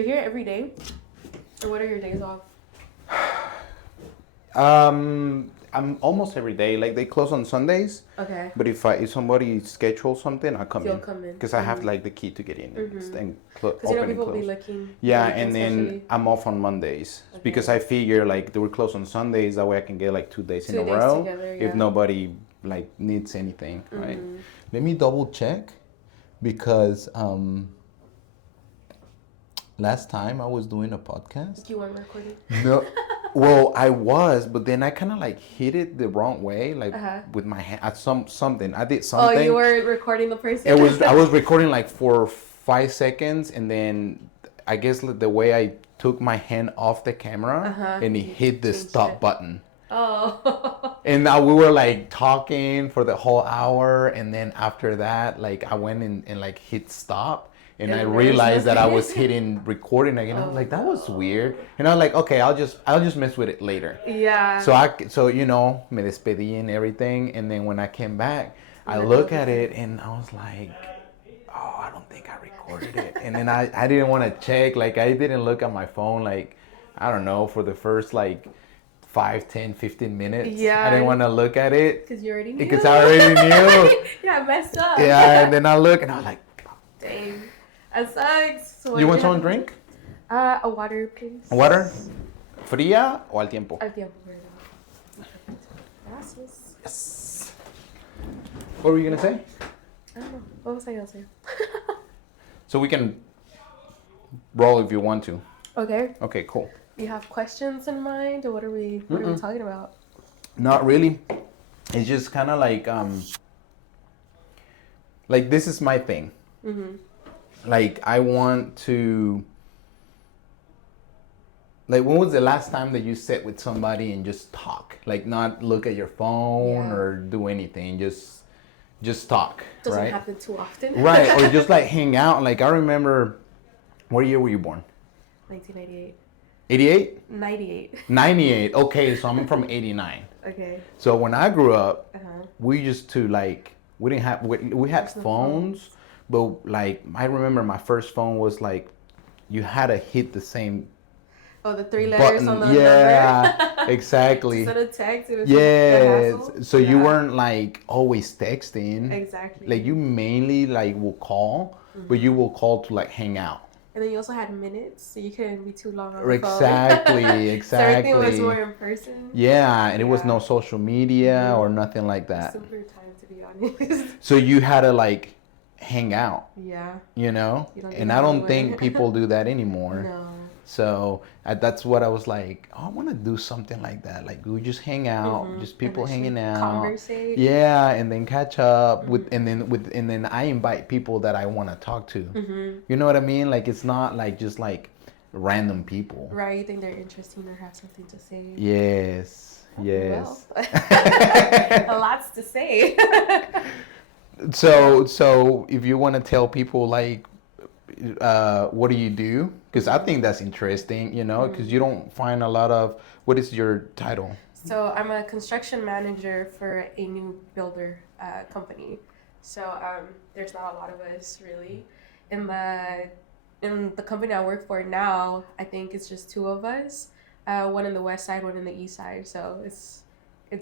You're here every day? Or what are your days off? I'm almost every day. Like they close on Sundays. Okay. But if somebody schedules something, I come You'll in. come in. Because I have like the key to get in and Because open people and be close. looking. Yeah, like, and then especially. I'm off on Mondays because I figure like they were closed on Sundays. That way I can get like 2 days in a row together, if nobody like needs anything, right? Let me double check because last time I was doing a podcast. You weren't recording? No. Well, I was, but then I kind of like hit it the wrong way, like with my hand at something. I did something. Oh, you were recording the person? I was recording like for 5 seconds, and then I guess the way I took my hand off the camera and it hit the stop button. Oh. And now we were like talking for the whole hour, and then after that, like I went and like hit stop. And I realized that I was hitting recording again. I was like, that was weird. And I was like, okay, I'll just mess with it later. Yeah. So you know, me despedí and everything. And then when I came back, I look at it and I was like, oh, I don't think I recorded it. And then I didn't want to check. Like I didn't look at my phone. Like I don't know, for the first like 5, 10, 15 minutes. Yeah. I didn't want to look at it. Because you already knew. Because I already knew. Yeah, I messed up. Yeah, and then I look and I was like, dang. That sucks. So you want some drink? A water, please. Water? ¿Fría o al tiempo? Al tiempo, ¿verdad? Gracias. Yes. What were you gonna say? I don't know. What was I gonna say? So we can roll if you want to. Okay. Okay, cool. Do you have questions in mind, or what are we talking about? Not really. It's just kind of like this is my thing. Like I want to. Like when was the last time that you sit with somebody and just talk? Like not look at your phone or do anything. Just talk. Doesn't right? happen too often. Right, or just like hang out. Like I remember, what year were you born? 1998. 88? 98. 98. Okay, so I'm from 89. Okay. So when I grew up, we used to like we had phones, but like I remember my first phone was like you had to hit the same. Oh, the 3 letters button. on the Yeah, exactly. Instead of text, it was yes. So you weren't like always texting. Exactly. Like you mainly like will call, but you will call to like hang out. And then you also had minutes, so you couldn't be too long on the Exactly, phone. exactly. So everything was more in person. Yeah, and it was no social media or nothing like that. Simpler time, to be honest. So you had to like hang out. Yeah. You know? And I don't think people do that anymore. No. So that's what I was like, oh, I want to do something like that. Like we just hang out, just people hanging out. Conversate. Yeah, and then catch up and then I invite people that I want to talk to. You know what I mean? Like it's not like just like random people. Right, you think they're interesting or have something to say. Yes. Yes. Well, lots to say. So if you want to tell people like what do you do? Because I think that's interesting, you know, because you don't find a lot of, what is your title? So I'm a construction manager for a new builder company. So there's not a lot of us really. In the company I work for now, I think it's just 2 of us. One in the west side, one in the east side. So it's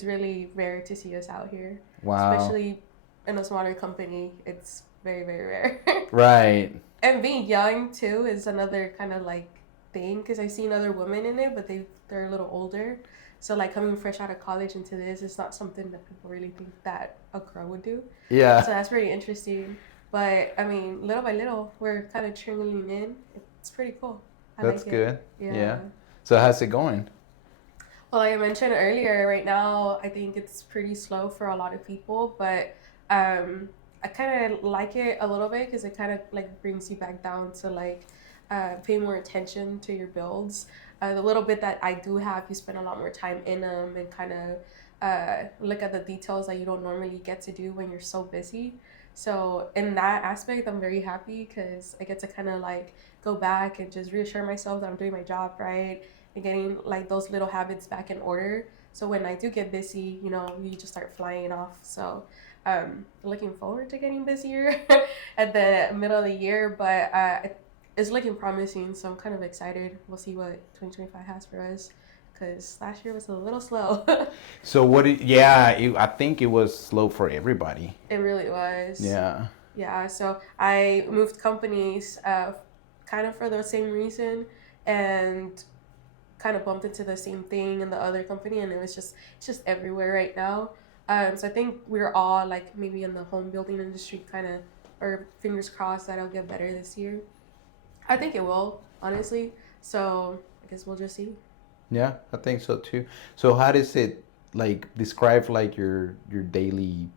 really rare to see us out here. Wow. Especially in a smaller company, it's very, very rare. Right. And being young too is another kind of like thing, because I've seen other women in it, but they're a little older. So like coming fresh out of college into this, it's not something that people really think that a girl would do. Yeah. So that's pretty interesting. But I mean, little by little, we're kind of trickling in. It's pretty cool. That's like good. It. Yeah. So how's it going? Well, like I mentioned earlier, right now I think it's pretty slow for a lot of people, but I kind of like it a little bit because it kind of like brings you back down to like pay more attention to your builds. The little bit that I do have, you spend a lot more time in them and kind of look at the details that you don't normally get to do when you're so busy. So in that aspect, I'm very happy because I get to kind of like go back and just reassure myself that I'm doing my job right and getting like those little habits back in order. So when I do get busy, you know, you just start flying off. So looking forward to getting busier at the middle of the year, but it's looking promising, so I'm kind of excited. We'll see what 2025 has for us, because last year was a little slow. So I think it was slow for everybody. It really was. Yeah. Yeah, so I moved companies kind of for the same reason, and kind of bumped into the same thing in the other company, and it's just everywhere right now. So I think we're all like maybe in the home building industry kind of, or fingers crossed that it'll get better this year. I think it will, honestly. So I guess we'll just see. Yeah, I think so too. So how does it like describe like your daily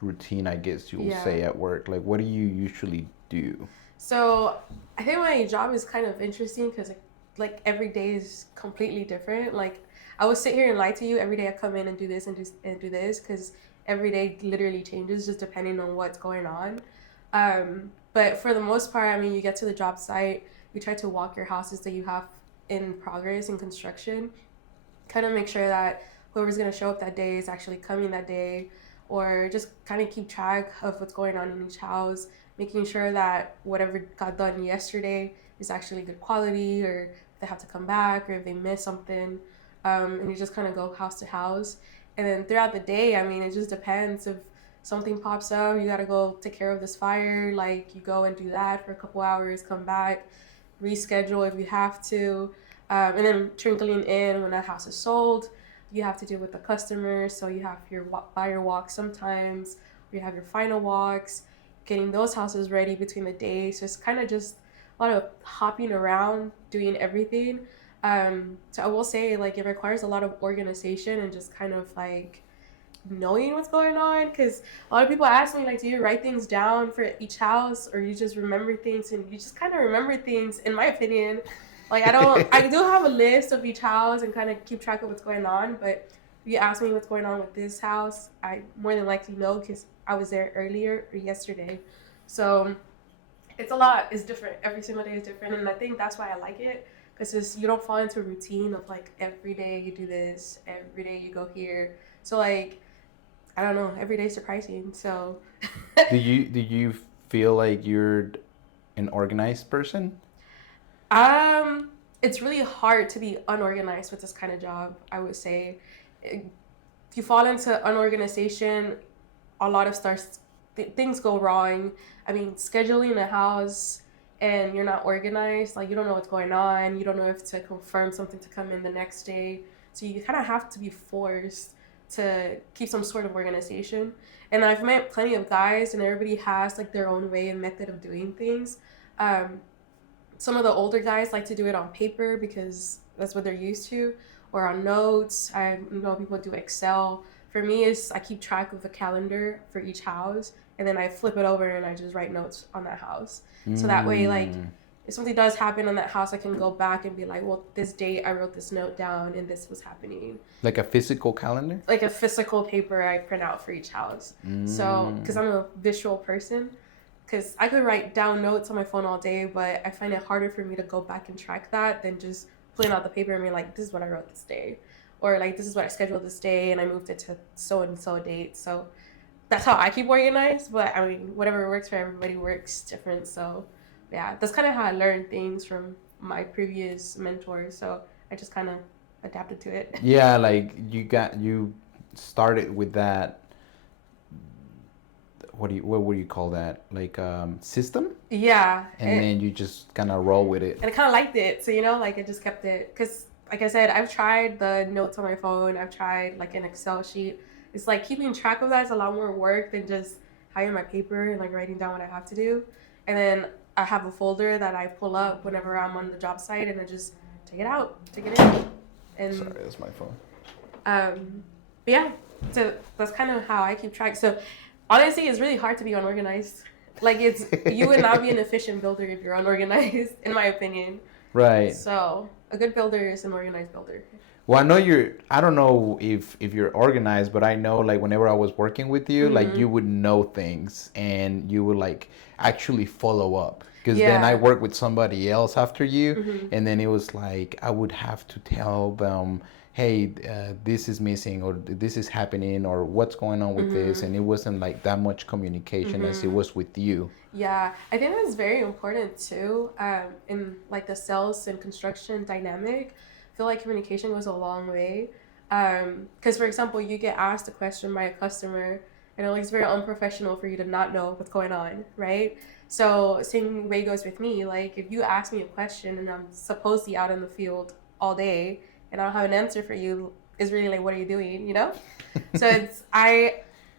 routine, I guess you will Yeah. say, at work? Like what do you usually do? So I think my job is kind of interesting because like every day is completely different. Like I would sit here and lie to you. Every day I come in and do this and do this because every day literally changes just depending on what's going on. But for the most part, I mean, you get to the job site, you try to walk your houses that you have in progress in construction, kind of make sure that whoever's going to show up that day is actually coming that day, or just kind of keep track of what's going on in each house, making sure that whatever got done yesterday is actually good quality, or if they have to come back, or if they miss something. And you just kind of go house to house. And then throughout the day, I mean, it just depends. If something pops up, you got to go take care of this fire, like you go and do that for a couple hours, come back, reschedule if you have to. And then trickling in when a house is sold, you have to deal with the customers. So you have your buyer walks sometimes, or you have your final walks, getting those houses ready between the days. So it's kind of just a lot of hopping around, doing everything. So I will say, like, it requires a lot of organization and just kind of like knowing what's going on, because a lot of people ask me, like, do you write things down for each house, or you just remember things? And you just kind of remember things, in my opinion. Like, I do have a list of each house and kind of keep track of what's going on, but if you ask me what's going on with this house, I more than likely know because I was there earlier or yesterday. So it's a lot. It's different. Every single day is different, and I think that's why I like it, because you don't fall into a routine of like every day you do this, every day you go here. So like, I don't know, every day surprising. So Do you feel like you're an organized person? it's really hard to be unorganized with this kind of job, I would say. If you fall into unorganization, a lot of things go wrong. I mean, scheduling a house and you're not organized, like you don't know what's going on, you don't know if to confirm something to come in the next day. So you kind of have to be forced to keep some sort of organization. And I've met plenty of guys, and everybody has like their own way and method of doing things. Um, some of the older guys like to do it on paper because that's what they're used to, or on notes. I know people do Excel. For me, is I keep track of the calendar for each house, and then I flip it over and I just write notes on that house. So that way, like, if something does happen on that house, I can go back and be like, well, this date I wrote this note down and this was happening. Like a physical calendar? Like a physical paper I print out for each house. So, because I'm a visual person, because I could write down notes on my phone all day, but I find it harder for me to go back and track that than just pulling out the paper and being like, this is what I wrote this day. Or like, this is what I scheduled this day and I moved it to so and so date. So that's how I keep organized. But I mean, whatever works for everybody works different. So yeah, that's kind of how I learned things from my previous mentors. So I just kind of adapted to it. Yeah, like you started with that. What would you call that? Like system? Yeah. And then you just kind of roll with it. And I kind of liked it. So, like I just kept it. Because, like I said, I've tried the notes on my phone. I've tried like an Excel sheet. It's like keeping track of that is a lot more work than just having my paper and like writing down what I have to do. And then I have a folder that I pull up whenever I'm on the job site, and I just take it in. And, sorry, that's my phone. But yeah, so that's kind of how I keep track. So honestly, it's really hard to be unorganized. Like, you would not be an efficient builder if you're unorganized, in my opinion. Right. So a good builder is an organized builder. Well, I don't know if you're organized, but I know like whenever I was working with you, like you would know things and you would like actually follow up. because then I Yeah. worked with somebody else after you, Mhm. and then it was like I would have to tell them, hey, this is missing, or this is happening, or what's going on with this, Mhm. and it wasn't like that much communication as it Mhm. was with you. Yeah, I think that's very important too. In like the sales and construction dynamic, I feel like communication goes a long way. Because for example, you get asked a question by a customer, and it's very unprofessional for you to not know what's going on, right? So same way goes with me. Like if you ask me a question and I'm supposedly out in the field all day and I don't have an answer for you, is really like, what are you doing? You know? So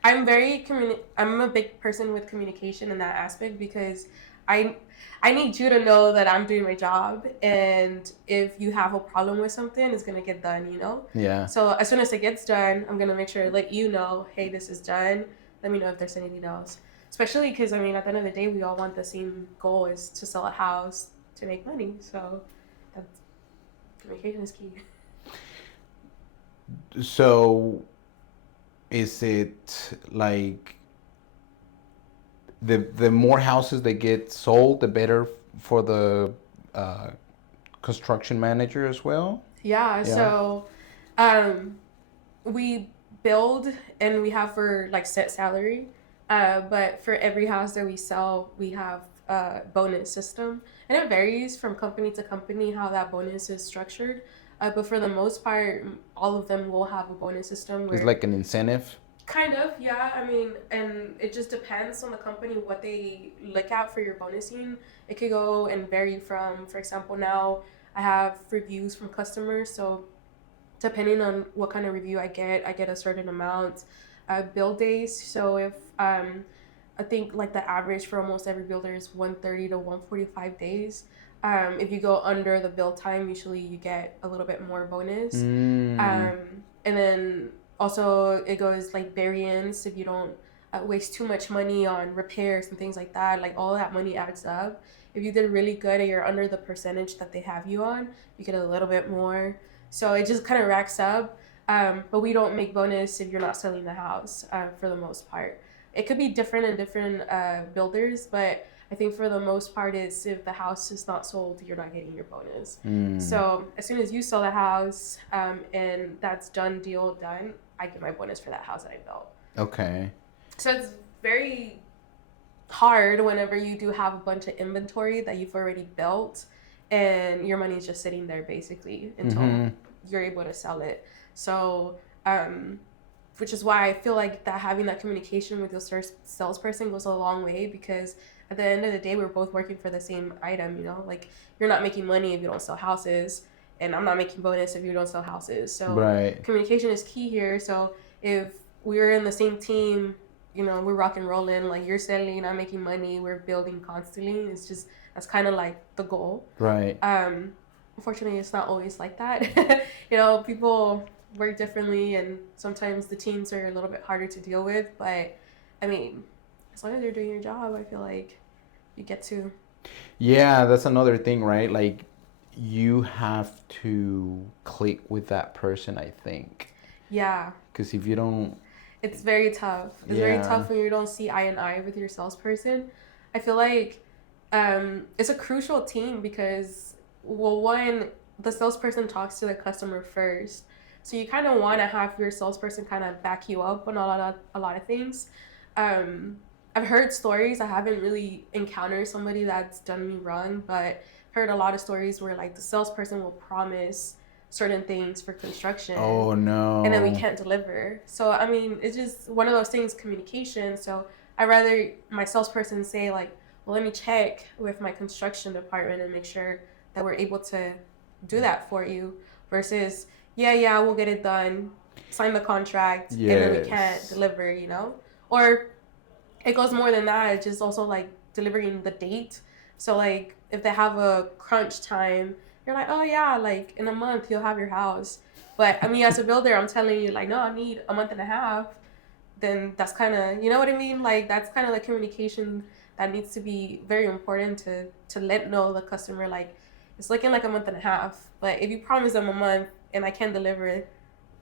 I'm a big person with communication in that aspect because I I need you to know that I'm doing my job, and if you have a problem with something, it's gonna get done, you know? Yeah. So as soon as it gets done, I'm gonna make sure to let you know, hey, this is done. Let me know if there's anything else. Especially because I mean, at the end of the day, we all want the same goal: is to sell a house to make money. So that's communication is key. So is it like the more houses that get sold, the better for the uh, construction manager as well? Yeah. Yeah. So um, we build and we have for like set salary, but for every house that we sell we have a bonus system, and it varies from company to company how that bonus is structured, but for the most part all of them will have a bonus system It's where like an incentive. kind of, yeah. I mean, and it just depends on the company what they look at for your bonusing. It could go and vary from, for example, now I have reviews from customers, so depending on what kind of review I get a certain amount. Build days. So if I think like the average for almost every builder is 130 to 145 days. If you go under the build time, usually you get a little bit more bonus. Mm. And then also it goes like variance if you don't waste too much money on repairs and things like that. Like all that money adds up. If you did really good and you're under the percentage that they have you on, you get a little bit more. So it just kind of racks up. But we don't make bonus if you're not selling the house for the most part. It could be different in different builders, but I think for the most part, is if the house is not sold, you're not getting your bonus. Mm. So as soon as you sell the house and that's done, deal done, I get my bonus for that house that I built. Okay. So it's very hard whenever you do have a bunch of inventory that you've already built and your money is just sitting there basically until Mm-hmm. you're able to sell it. So, which is why I feel like that having that communication with your salesperson goes a long way, because at the end of the day, we're both working for the same item, you know? Like, you're not making money if you don't sell houses, and I'm not making bonus if you don't sell houses. So, Right. communication is key here. So, if we're in the same team, we're rock and rolling, like you're selling, I'm making money, we're building constantly. It's just, that's kind of like the goal. Right. Unfortunately, it's not always like that. People work differently, and sometimes the teams are a little bit harder to deal with. But I mean, as long as you're doing your job, I feel like you get to. Yeah, that's another thing, right? Like you have to click with that person, I think. Yeah, Because if you don't, it's very tough. It's very yeah. tough when you don't see eye and eye with your salesperson. I feel like it's a crucial team because, well, one, the salesperson talks to the customer first. So you kind of want to have your salesperson kind of back you up on a lot of things. Um, I've heard stories. I haven't really encountered somebody that's done me wrong, but heard a lot of stories where like the salesperson will promise certain things for construction Oh and then we no. can't deliver. So I mean, it's just one of those things, communication. So I rather my salesperson say like, well, let me check with my construction department and make sure that we're able to do that for you, versus yeah, we'll get it done, sign the contract, and then we can't Yes. deliver. Or it goes more than that. It's just also like delivering the date. So like if they have a crunch time, you're like, oh yeah, like in a month you'll have your house. But I mean, as a builder, I'm telling you like, no, I need a month and a half. Then that's kind of, you know what I mean? Like that's kind of the communication that needs to be very important to let know the customer like it's looking like a month and a half. But if you promise them a month and I can't deliver it,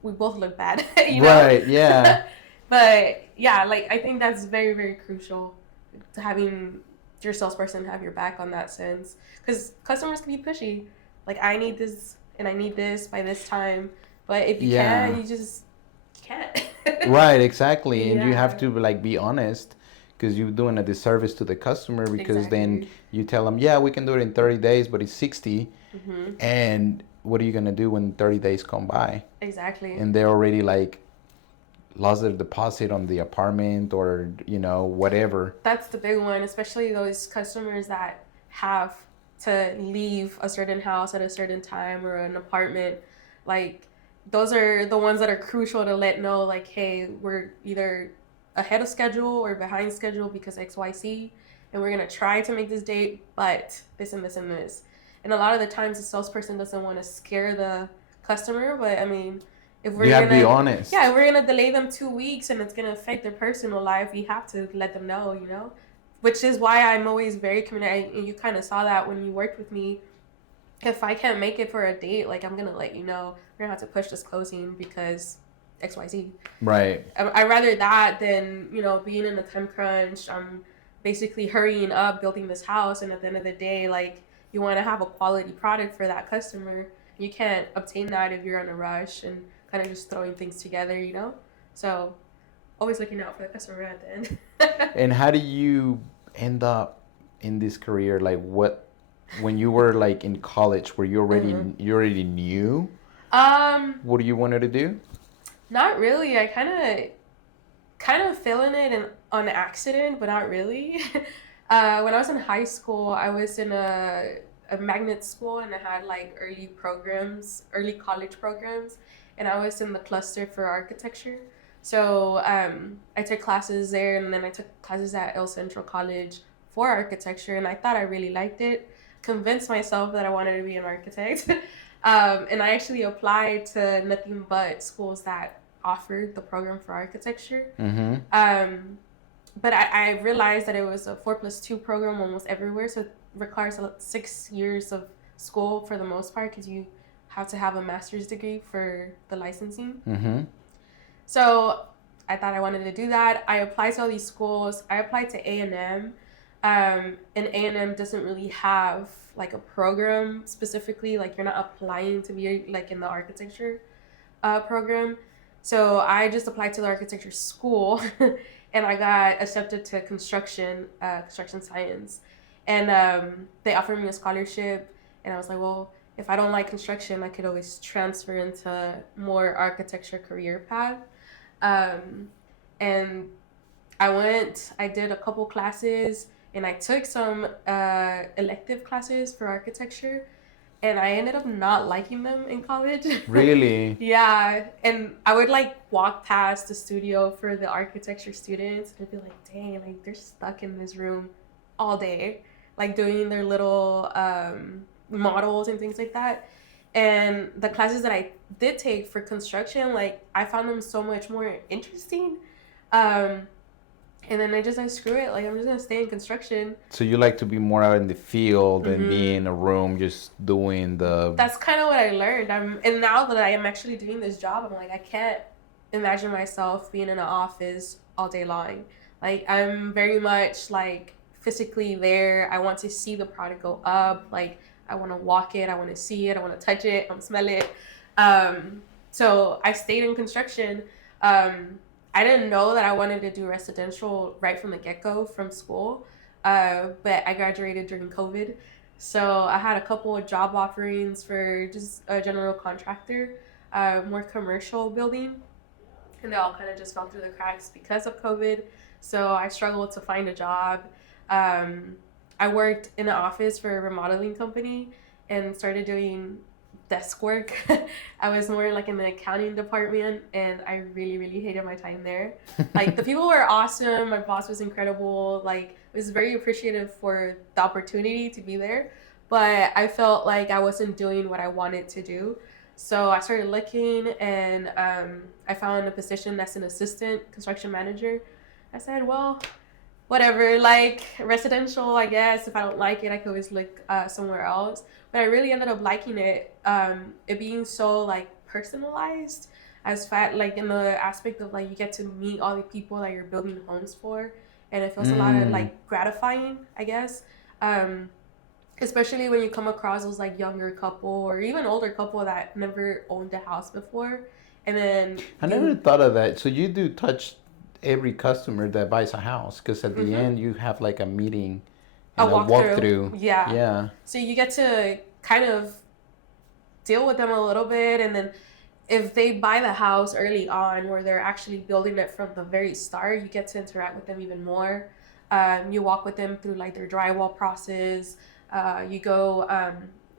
we both look bad, you know? Right, yeah. But yeah, like I think that's very, very crucial to having your salesperson have your back on that sense, because customers can be pushy. Like, I need this and I need this by this time, but if you Yeah. can't, you just can't. Right, exactly. And you have Yeah. to like be honest because you're doing a disservice to the customer because then Exactly. you tell them, yeah, we can do it in 30 days, but it's 60. Mm-hmm. And what are you going to do when 30 days come by? Exactly. And they're already like lost their deposit on the apartment or, you know, whatever. That's the big one, especially those customers that have to leave a certain house at a certain time or an apartment. Like, those are the ones that are crucial to let know, like, hey, we're either ahead of schedule or behind schedule because XYZ, and we're going to try to make this date, but this and this and this. And a lot of the times the salesperson doesn't want to scare the customer, but I mean, if we're You have to be gonna, honest. yeah, if we're gonna delay them 2 weeks and it's gonna affect their personal life, we have to let them know, you know. Which is why I'm always very committed. And you kind of saw that when you worked with me. If I can't make it for a date, like, I'm gonna let you know. We're gonna have to push this closing because XYZ. Right. I rather that than, you know, being in a time crunch. I'm basically hurrying up, building this house, and at the end of the day, like, you want to have a quality product for that customer. You can't obtain that if you're in a rush and kind of just throwing things together, you know. So always looking out for the customer at the end. And how do you end up in this career? Like what, when you were like in college, were you already, you already knew what you wanted to do? Not really. I kind of fell in it on accident, but not really. When I was in high school, I was in a magnet school, and I had like early college programs, and I was in the cluster for architecture. So I took classes there, and then I took classes at El Centro College for architecture, and I thought I really liked it. Convinced myself that I wanted to be an architect. And I actually applied to nothing but schools that offered the program for architecture. But I realized that it was a 4+2 program almost everywhere, so it requires 6 years of school for the most part because you have to have a master's degree for the licensing. So I thought I wanted to do that. I applied to all these schools. I applied to A&M, and A&M doesn't really have like a program specifically. Like, you're not applying to be like in the architecture program. So I just applied to the architecture school, and I got accepted to construction science, and they offered me a scholarship, and I was like, well, if I don't like construction, I could always transfer into more architecture career path. And I did a couple classes, and I took some elective classes for architecture, and I ended up not liking them in college. Really? Yeah, and I would like walk past the studio for the architecture students, and I'd be like, dang, like, they're stuck in this room all day, like doing their little models and things like that. And the classes that I did take for construction, like, I found them so much more interesting. And then I just like, screw it, like, I'm just gonna stay in construction. So you like to be more out in the field and be in a room just doing the... That's kind of what I learned. And now that I am actually doing this job, I'm like, I can't imagine myself being in an office all day long. Like, I'm very much like physically there. I want to see the product go up. Like, I want to walk it. I want to see it. I want to touch it. I want to smell it. So I stayed in construction. I didn't know that I wanted to do residential right from the get-go from school, but I graduated during COVID. So I had a couple of job offerings for just a general contractor, more commercial building, and they all kind of just fell through the cracks because of COVID. So I struggled to find a job. I worked in an office for a remodeling company and started doing desk work. I was more like in the accounting department, and I really, really hated my time there. Like, the people were awesome. My boss was incredible. Like, I was very appreciative for the opportunity to be there, but I felt like I wasn't doing what I wanted to do. So I started looking, and I found a position as an assistant construction manager. I said, well, whatever, like, residential, I guess. If I don't like it, I could always look somewhere else. But I really ended up liking it. It being so like personalized, like in the aspect of like you get to meet all the people that you're building homes for, and it feels a lot of like gratifying, I guess. Especially when you come across those like younger couple or even older couple that never owned a house before, and then I never thought of that. So you do touch every customer that buys a house, because at the end you have like a meeting and a walkthrough. Yeah. Yeah. So you get to kind of deal with them a little bit, and then if they buy the house early on where they're actually building it from the very start, you get to interact with them even more. You walk with them through like their drywall process. You go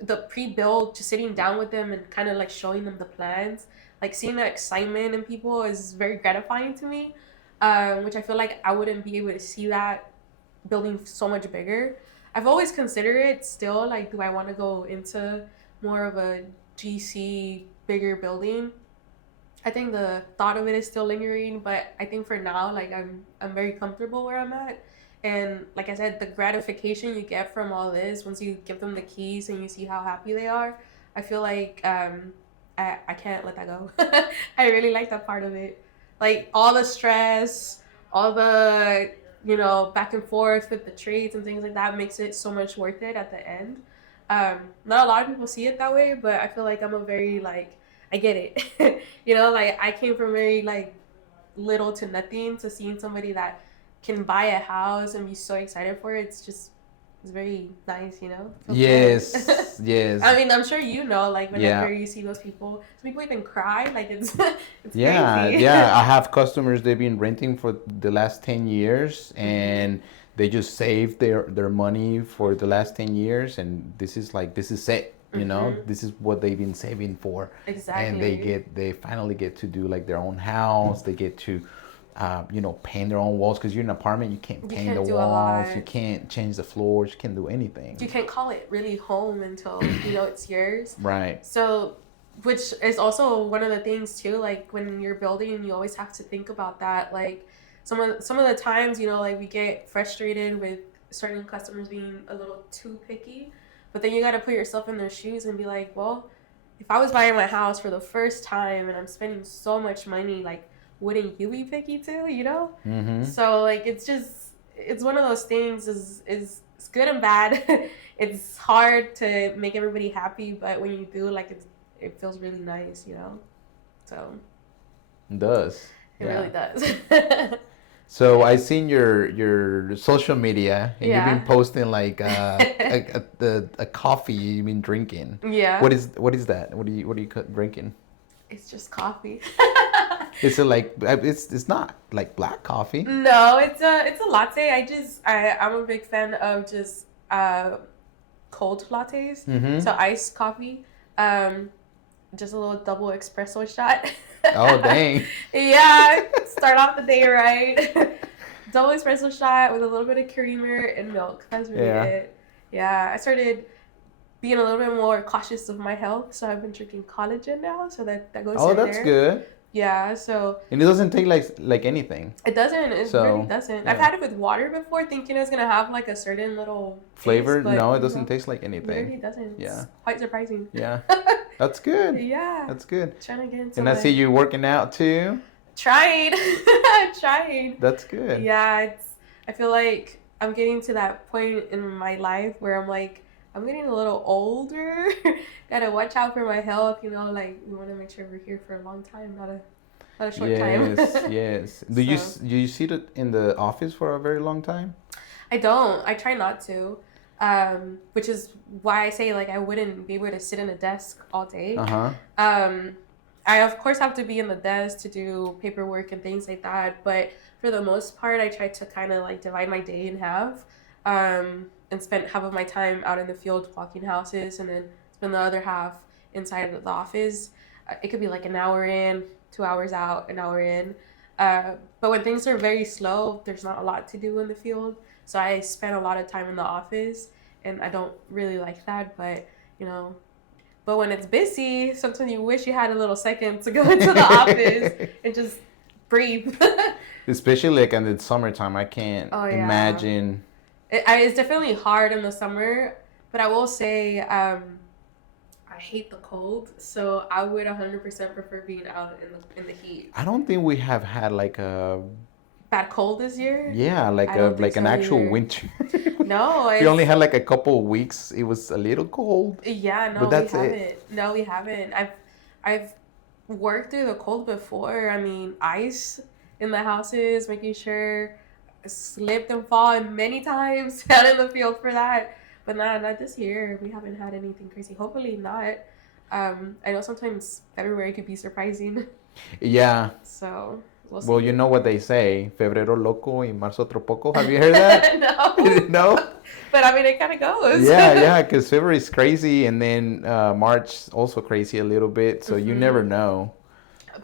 the pre-build, just sitting down with them and kind of like showing them the plans. Like seeing the excitement in people is very gratifying to me, which I feel like I wouldn't be able to see that building so much bigger. I've always considered it still, like, do I want to go into more of a GC bigger building? I think the thought of it is still lingering, but I think for now, like, I'm very comfortable where I'm at. And like I said, the gratification you get from all this once you give them the keys and you see how happy they are, I feel like I can't let that go. I really like that part of it. Like all the stress, all the back and forth with the trades and things like that makes it so much worth it at the end. Not a lot of people see it that way, but I feel like I'm a very like I get it. Like I came from very like little to nothing to seeing somebody that can buy a house and be so excited for it. It's very nice, Yes, yes. I mean, I'm sure like whenever you see those people, some people even cry. Like it's crazy. Yeah. I have customers, they've been renting for the last 10 years and they just saved their money for the last 10 years, and this is it. This is what they've been saving for. Exactly. And they finally get to do like their own house. They get to paint their own walls, because you're in an apartment, you can't paint the walls, you can't change the floors, you can't do anything. You can't call it really home until it's yours. Right. So, which is also one of the things too. Like when you're building, you always have to think about that. Like some of the times, like we get frustrated with certain customers being a little too picky, but then you got to put yourself in their shoes and be like, well, if I was buying my house for the first time and I'm spending so much money, like, wouldn't you be picky too, Mm-hmm. So like it's one of those things is it's good and bad. It's hard to make everybody happy, but when you do, like it feels really nice, so it does. It really does. So I seen your social media, and you've been posting like a coffee you've been drinking. Yeah. What is that? What are you drinking? It's just coffee. It's it's not like black coffee. No, it's a latte. I'm a big fan of just cold lattes. Mm-hmm. So iced coffee. Just a little double espresso shot. Oh dang. Yeah, start off the day right. Double espresso shot with a little bit of creamer and milk. That's really it. Yeah, I started being a little bit more cautious of my health, so I've been drinking collagen now, so that goes in there. Oh, that's good. Yeah, so... And it doesn't taste like anything. It doesn't. It really doesn't. Yeah. I've had it with water before, thinking it was going to have like a certain little flavor. Taste, no, it doesn't taste like anything. It really doesn't. Yeah. It's quite surprising. Yeah. That's good. Yeah. That's good. Trying to get into And I see you working out too. Trying. Trying. That's good. Yeah, I feel like I'm getting to that point in my life where I'm like, I'm getting a little older. Gotta watch out for my health, like we want to make sure we're here for a long time, not a short time. Yes. Do you sit in the office for a very long time? I don't. I try not to. Which is why I say like I wouldn't be able to sit in a desk all day. I of course have to be in the desk to do paperwork and things like that, but for the most part I try to kind of like divide my day in half. And spend half of my time out in the field walking houses, and then spend the other half inside of the office. It could be like an hour in, 2 hours out, an hour in. But when things are very slow, there's not a lot to do in the field. So I spend a lot of time in the office, and I don't really like that. But, but when it's busy, sometimes you wish you had a little second to go into the office and just breathe. Especially like in the summertime, I can't imagine. It's definitely hard in the summer, but I will say I hate the cold, so I would 100% prefer being out in the heat. I don't think we have had like bad cold this year. Yeah, like I don't think like an so actual either. winter. No, We only it's had like a couple of weeks. It was a little cold, yeah, but no, we that's it. haven't. No, we haven't. I've worked through the cold before. I mean, ice in the houses, making sure I slipped and fallen many times out in the field for that. But not this year. We haven't had anything crazy. Hopefully not. I know sometimes February could be surprising. Yeah. So we'll Well, you see. know what they say, febrero loco y marzo otro poco. Have you heard that? No. No? But I mean, it kind of goes. Yeah, yeah, because February is crazy, and then March also crazy a little bit, so you never Hmm. know.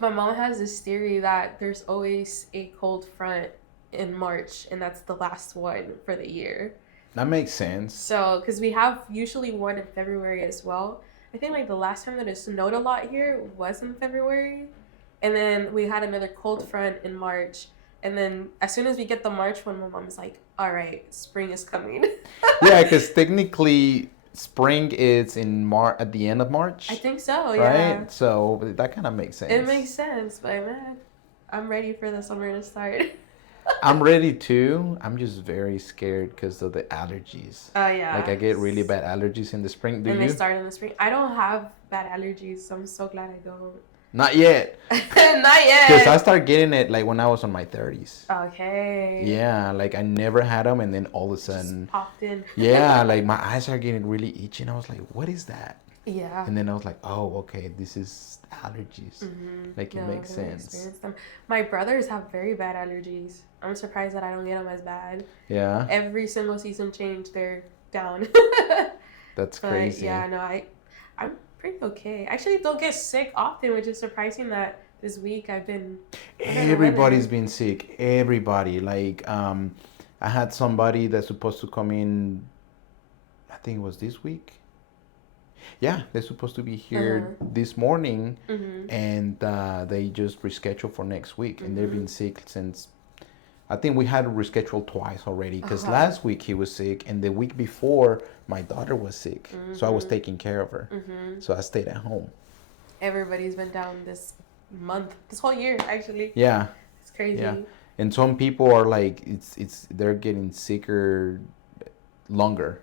My mom has this theory that there's always a cold front in March, and that's the last one for the year. That makes sense. So, because we have usually one in February as well. I think like the last time that it snowed a lot here was in February. And then we had another cold front in March. And then as soon as we get the March one, my mom's like, all right, spring is coming. Yeah, because technically spring is in at the end of March, I think so, yeah. right? So that kind of makes It makes sense. sense, but man, I'm ready for the summer to start. I'm ready too. I'm just very scared because of the allergies. Oh, Like yeah. I get really bad allergies in the spring. Do And they you? start in the spring. I don't have bad allergies, so I'm so glad I don't. Not yet. Not Because I yet. started getting it like when I was on my 30s. Okay. Yeah, like I never had them, and then all of a Just sudden, popped in. yeah, like my eyes are getting really itchy, and I was like, "What is that?" Yeah. And then I was like, "Oh, okay, this is allergies." Like it No, makes I've never sense. experienced them. My brothers have very bad allergies. I'm surprised that I don't get them as bad. Yeah, Every single season change, they're down. that's But crazy. yeah, no, I'm pretty okay. I actually don't get sick often, which is surprising that this week I've been under the Everybody's weather. been sick. Everybody. Like, I had somebody that's supposed to come in. I think it was this week. Yeah, they're supposed to be here Uh-huh. this morning, Mhm. and they just rescheduled for next week, and they've been Mhm. sick since. I think we had to reschedule twice already because Uh-huh. last week he was sick, and the week before my daughter was sick, so I was Mhm. taking care of her. Mhm. So I stayed at home. Everybody's been down this month, this whole year actually. Yeah, It's crazy. yeah, and some people are like, it's they're getting sicker longer.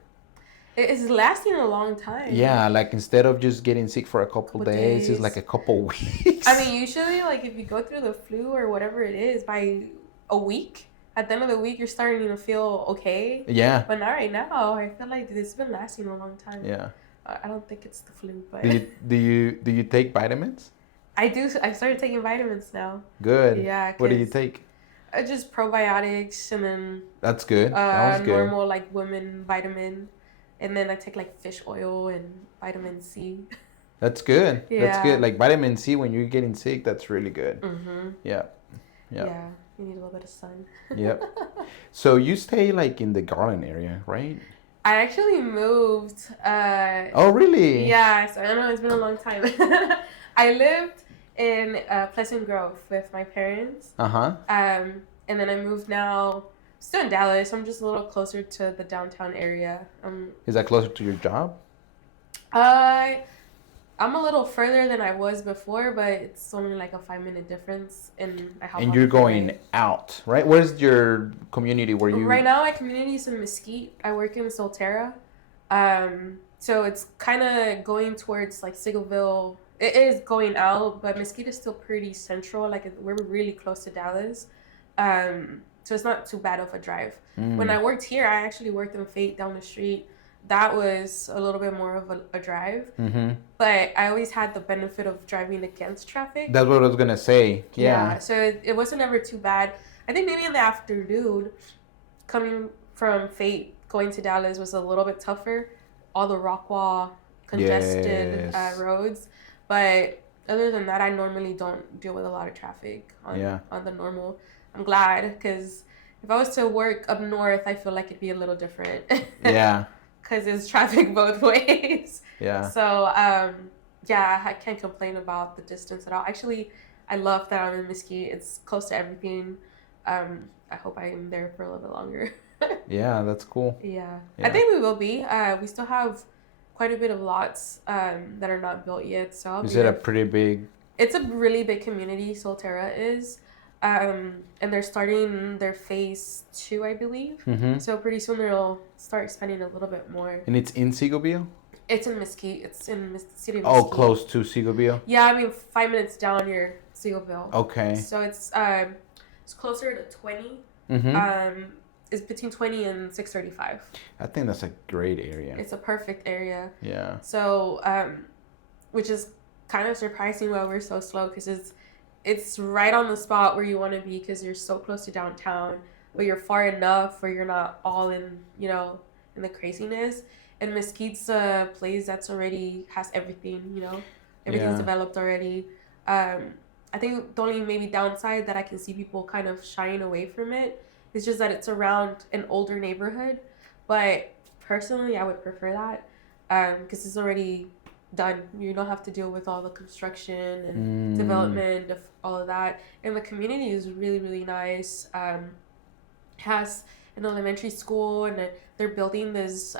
It is lasting a long time. Yeah, like instead of just getting sick for a couple Couple days, it's like days. a couple weeks. I mean, usually, like, if you go through the flu or whatever it is, by a week, at the end of the week, you're starting to feel okay. Yeah, But not right now. I feel like this has been lasting a long time. yeah. I don't think it's the flu, but Do you take vitamins? I do. I started taking vitamins now. Good. Yeah, What do you because take? just probiotics and then That's good. That was good. normal, like, women vitamin. And then I take, like, fish oil and vitamin C. That's good. That's Yeah. good. Like vitamin C when you're getting sick, that's really good. Mm-hmm. Yeah. Yeah. Yeah, you need a little bit of sun. Yep. So you stay like in the Garland area, right? I actually moved. Oh, really? Yeah, so I know it's been a long time. I lived in Pleasant Grove with my parents. Uh-huh. And then I moved now. Still in Dallas. I'm just a little closer to the downtown area. Is that closer to your job? I'm a little further than I was before, but it's only like a 5-minute difference, and I hop And on you're the going freeway. out, right? Where's your community where you Right now, my community is in Mesquite. I work in Solterra. So it's kind of going towards like Sigleville. It is going out, but Mesquite is still pretty central. Like we're really close to Dallas. So it's not too bad of a drive. When I worked here, I actually worked in Fate down the street. That was a little bit more of a drive. Mm-hmm. But I always had the benefit of driving against traffic. That's what I was gonna say. Yeah. So it wasn't ever too bad. I think maybe in the afternoon, coming from Fate, going to Dallas was a little bit tougher. All the rock wall, congested Yes. roads. But other than that, I normally don't deal with a lot of traffic on the normal. I'm glad, because if I was to work up north, I feel like it'd be a little different. Yeah. Because it's traffic both ways. Yeah. So, yeah, I can't complain about the distance at all. Actually, I love that I'm in Mesquite. It's close to everything. I hope I'm there for a little bit longer. Yeah, that's cool. Yeah. Yeah. I think we will be. We still have quite a bit of lots that are not built yet. So I'll Is be it a there. pretty big? It's a really big community, Solterra is. And they're starting their phase 2, I believe. Mm-hmm. So pretty soon they'll start expanding a little bit more. And it's in Segovia? It's in Mesquite. It's in the city of Oh, Mesquite. close to Segovia? Yeah, I mean 5 minutes down near Segoville. Okay. So it's closer to 20. Mm-hmm. It's between 20 and 635. I think that's a great area. It's a perfect area. Yeah. So, which is kind of surprising why we're so slow, because it's right on the spot where you want to be, because you're so close to downtown, but you're far enough where you're not all in, you know, in the craziness. And Mesquite's a place that's already has everything, you know, everything's developed already. I think the only maybe downside that I can see people kind of shying away from it is just that it's around an older neighborhood. But personally, I would prefer that, because it's already done. You don't have to deal with all the construction and development of all of that. And the community is really, really nice. Has an elementary school, and they're building this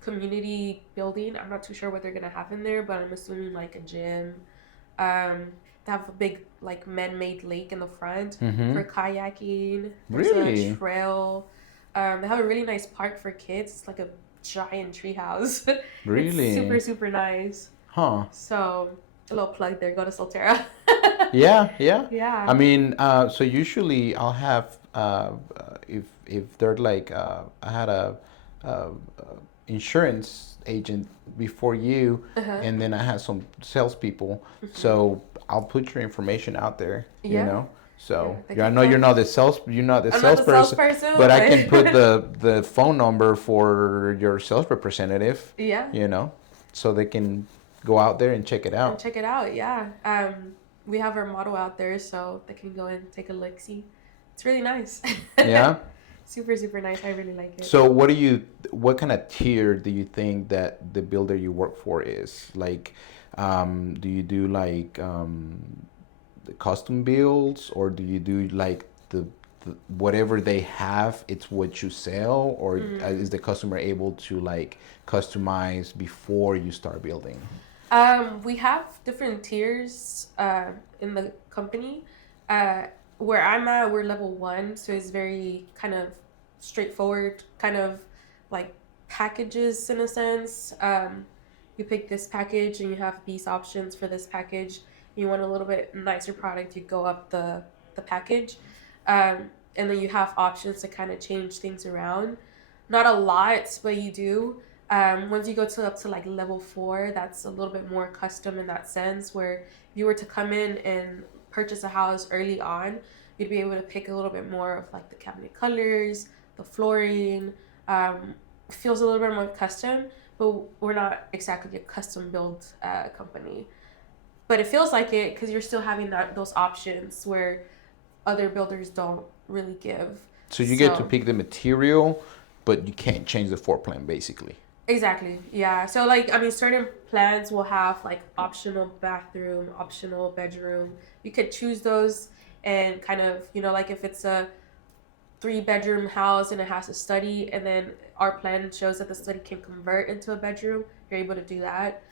community building. I'm not too sure what they're gonna have in there, but I'm assuming like a gym. They have a big like man-made lake in the front for kayaking. There's Really? a trail. They have a really nice park for kids. It's like a giant tree house. Really? It's super, super nice. Huh. So a little plug there. Go to Solterra. Yeah. Yeah. I mean, so usually I'll have if they're like I had a insurance agent before you, and then I had some salespeople. So I'll put your information out there. You know. So I know you're not the salesperson, but I can put the phone number for your sales representative. Yeah. You know, so they can go out there and check it out. Yeah. We have our model out there, so they can go and take a look. See, it's really nice. Yeah. Super, super nice. I really like it. So what kind of tier do you think that the builder you work for is? Like, do you do like the custom builds, or do you do like the whatever they have, it's what you sell, or is the customer able to like customize before you start building? We have different tiers in the company. Where I'm at, we're level 1, so it's very kind of straightforward, kind of like packages in a sense. You pick this package and you have these options for this package. You want a little bit nicer product, you go up the package. And then you have options to kind of change things around. Not a lot, but you do. Once you go up to like level 4, that's a little bit more custom in that sense, where if you were to come in and purchase a house early on, you'd be able to pick a little bit more of like the cabinet colors, the flooring. Feels a little bit more custom, but we're not exactly a custom build company. But it feels like it, because you're still having those options where other builders don't really give. So you get to pick the material, but you can't change the floor plan, basically. Exactly, yeah. So like, I mean, certain plans will have like optional bathroom, optional bedroom. You could choose those and kind of, you know, like if it's a 3-bedroom house and it has a study, and then our plan shows that the study can convert into a bedroom, you're able to do that.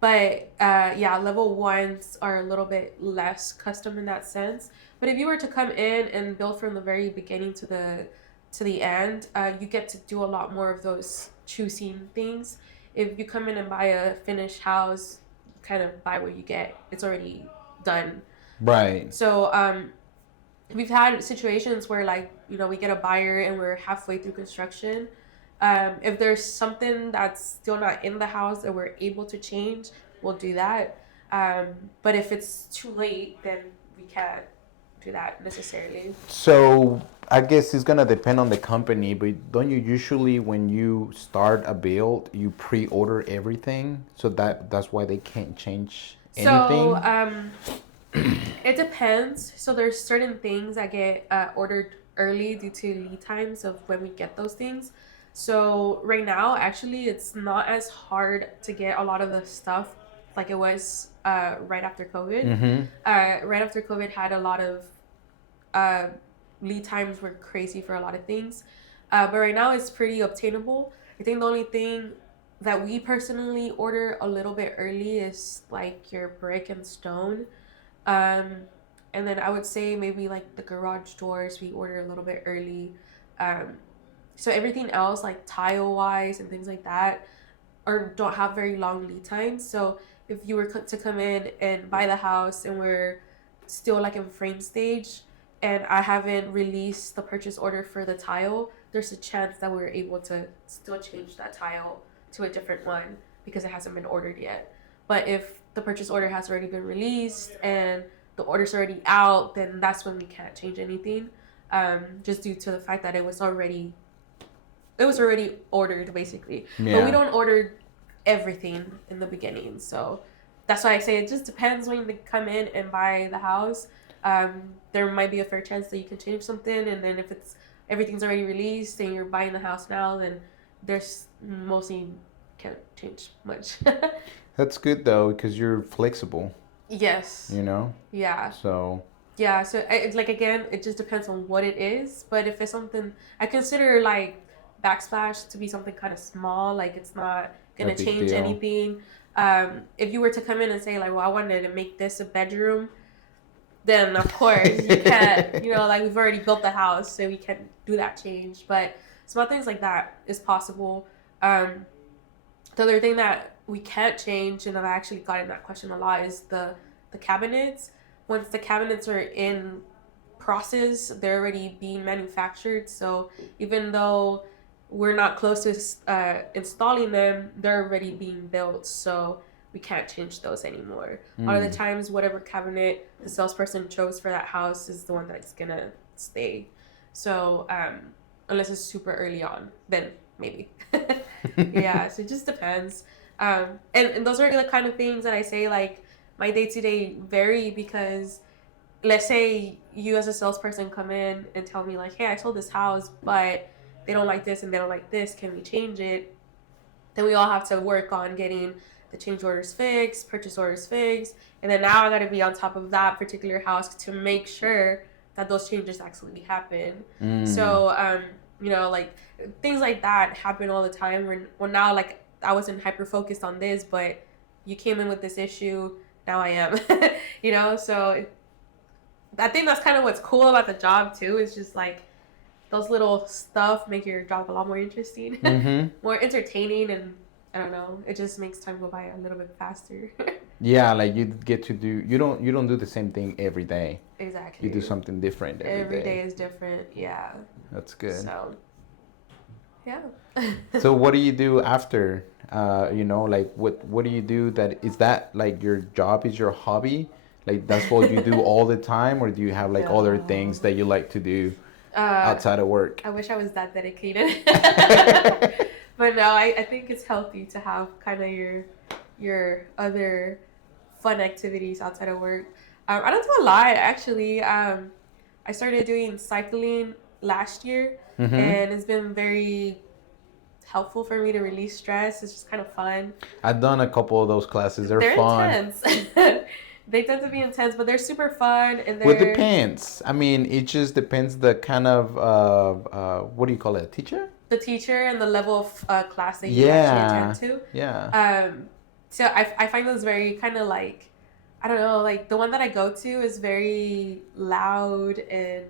But yeah, level 1s are a little bit less custom in that sense. But if you were to come in and build from the very beginning to the end, you get to do a lot more of those choosing things. If you come in and buy a finished house, kind of buy what you get. It's already done. Right. So we've had situations where, like, you know, we get a buyer and we're halfway through construction. If there's something that's still not in the house that we're able to change, we'll do that. But if it's too late, then we can't do that necessarily. So I guess it's gonna depend on the company, but don't you usually, when you start a build, you pre-order everything, so that's why they can't change anything? So it depends. So there's certain things that get ordered early due to lead times of when we get those things. So right now, actually, it's not as hard to get a lot of the stuff like it was right after COVID. Right after COVID had a lot of lead times were crazy for a lot of things. But right now it's pretty obtainable. I think the only thing that we personally order a little bit early is like your brick and stone. And then I would say maybe like the garage doors we order a little bit early. So everything else like tile wise and things like that or don't have very long lead times. So if you were to come in and buy the house and we're still like in frame stage and I haven't released the purchase order for the tile, there's a chance that we're able to still change that tile to a different one because it hasn't been ordered yet. But if the purchase order has already been released and the order's already out, then that's when we can't change anything, just due to the fact that it was already ordered basically. Yeah. But we don't order everything in the beginning, so that's why I say it just depends when they come in and buy the house. There might be a fair chance that you can change something, and then if everything's already released and you're buying the house now, then there's mostly can't change much. That's good though, because you're flexible. Yes. You know. Yeah. So. Yeah. So it's like again, it just depends on what it is. But if it's something, I consider like backsplash to be something kind of small, like it's not gonna change anything. If you were to come in and say like, well, I wanted to make this a bedroom, then of course you can't, like we've already built the house, so we can't do that change. But small things like that is possible. The other thing that we can't change, and I've actually gotten that question a lot, is the cabinets. Once the cabinets are in process, they're already being manufactured. So even though we're not close to installing them, they're already being built. So we can't change those anymore. A lot of the times, whatever cabinet the salesperson chose for that house is the one that's gonna stay. So unless it's super early on, then maybe. Yeah, so it just depends. And those are the kind of things that I say, like, my day-to-day vary because let's say you as a salesperson come in and tell me like, hey, I sold this house, but they don't like this and they don't like this. Can we change it? Then we all have to work on getting the change orders fixed, purchase orders fixed. And then now I got to be on top of that particular house to make sure that those changes actually happen. So, like things like that happen all the time. Well, now like I wasn't hyper focused on this, but you came in with this issue. Now I am, so I think that's kind of what's cool about the job too. It's just like those little stuff make your job a lot more interesting, more entertaining, and I don't know, it just makes time go by a little bit faster. Yeah, like you get to do, you don't do the same thing every day. Exactly. You do something different every day. Every day is different, yeah. That's good. So, yeah. So what do you do after? Like what do you do is that like your job is your hobby? Like that's what you do all the time, or do you have like other things that you like to do outside of work? I wish I was that dedicated. But no, I think it's healthy to have kind of your other fun activities outside of work. I don't do a lot actually. I started doing cycling last year, and it's been very helpful for me to release stress. It's just kind of fun. I've done a couple of those classes. They're fun. Intense. They tend to be intense, but they're super fun. And Well, it depends. I mean, it just depends the kind of what do you call it, teacher? The teacher and the level of class that you actually attend to. Yeah. So I find those very kind of like, I don't know, like the one that I go to is very loud and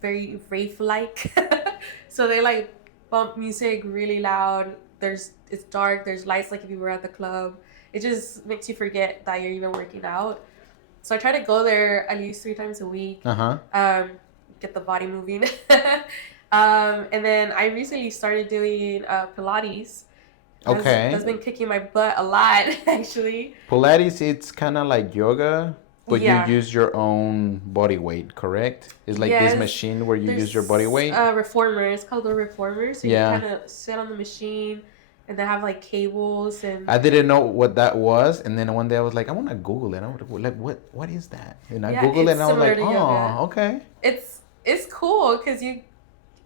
very rave-like. So they like bump music really loud. It's dark. There's lights like if you were at the club. It just makes you forget that you're even working out. So I try to go there at least 3 times a week. Get the body moving. And then I recently started doing Pilates. That's been kicking my butt a lot, actually. Pilates, it's kind of like yoga, but you use your own body weight, correct? It's like this machine where you use your body weight? Reformer. It's called the Reformer. So you kind of sit on the machine, and they have like cables and. I didn't know what that was, and then one day I was like, I want to Google it. I was like, what is that? And I Googled it, and I was like, oh, okay. It's cool because you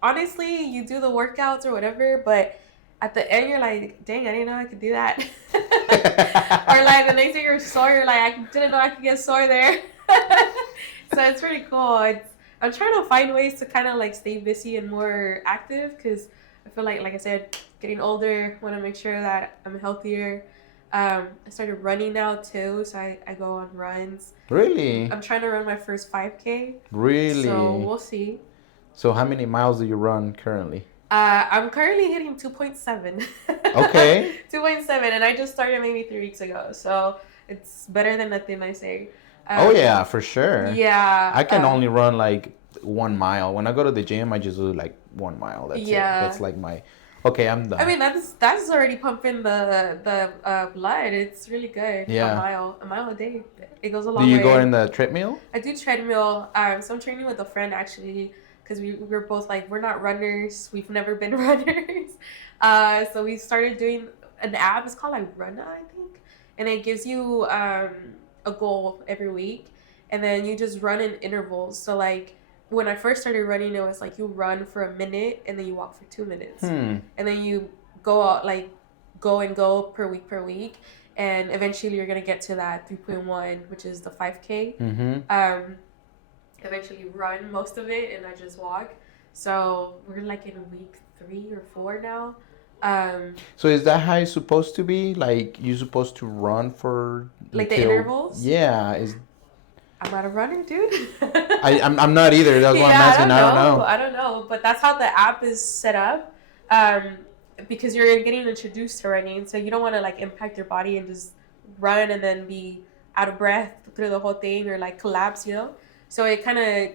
do the workouts or whatever, but at the end you're like, dang, I didn't know I could do that. Or like the next day you're sore, you're like, I didn't know I could get sore there. So it's pretty cool. I'm trying to find ways to kind of like stay busy and more active because I feel like I said, getting older, want to make sure that I'm healthier. I started running now too, so I go on runs. Really? I'm trying to run my first 5K. Really? So we'll see. So how many miles do you run currently? I'm currently hitting 2.7. Okay. 2.7, and I just started maybe 3 weeks ago, so it's better than nothing, I say. Oh yeah, for sure. Yeah. I can only run like 1 mile. When I go to the gym, I just do like 1 mile. That's it. That's like my. Okay, I'm done. I mean, that's already pumping the blood. It's really good. Yeah. A mile a day. It goes a long Do way. you go in the treadmill? I do treadmill. So I'm training with a friend actually, because we're both like, we're not runners. We've never been runners. So we started doing an app. It's called like Runna, I think, and it gives you a goal every week, and then you just run in intervals. So like, when I first started running, it was like you run for a minute and then you walk for 2 minutes, and then you go out like go per week, and eventually you're gonna get to that 3.1, which is the 5K. Eventually run most of it, and I just walk. So we're like in week 3 or 4 now. So is that how it's supposed to be? Like you're supposed to run for like the intervals? Yeah, I'm not a runner, dude. I'm not either. That's why I'm asking. I don't know, but that's how the app is set up. Because you're getting introduced to running, so you don't want to like impact your body and just run and then be out of breath through the whole thing or like collapse, you know. So it kind of